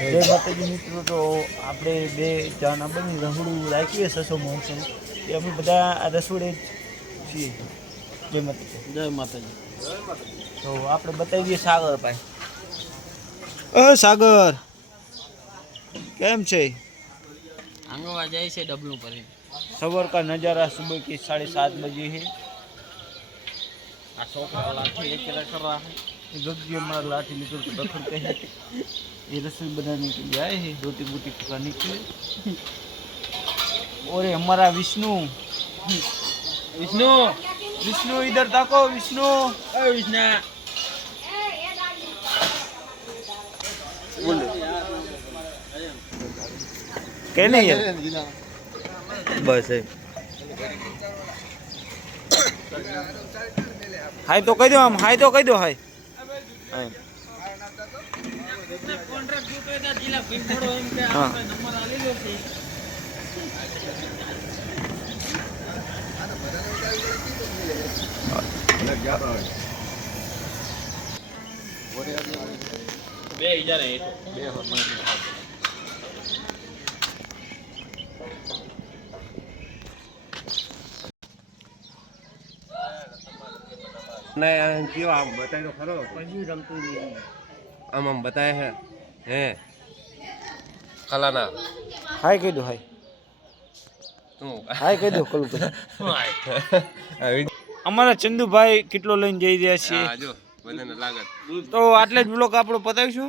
જય માતાજી મિત્રો. તો આપણે બે જાના બની રસોડું રાખીએ 600 માણસો એ અમે બધા આ રસોડે છીએ. જય માતાજી. જય માતાજી. તો આપણે બતાવીએ સાગર ભાઈ. સાગર કેમ છે? आंगवा जाए से डबलू पर सबर का नज़ारा सुबह के 7:30 बजे है. लाठी अकेला कर रहा है. गग्गी हमारा लाठी लेकर तो दखलते हैं. ये रसोई बनाने के लिए आए हैं, रोटी बोटी पकाने के लिए. और हमारा विष्णु विष्णु विष्णु इधर ताको. विष्णु विष्णु कह नहीं है बस है. हाय तो कह दो. हम हाय तो कह दो. हाय नहीं क्यों आप बताए तो खरो हम बताए हैं खलाना हाय कह दो. हाय तू હાય કહી દો. કલું અમારા ચંદુભાઈ કેટલો લઈને જઈ રહ્યા છીએ. જો બધાને લાગત તો આટલે જ બ્લોગ આપણો પતાવીશું.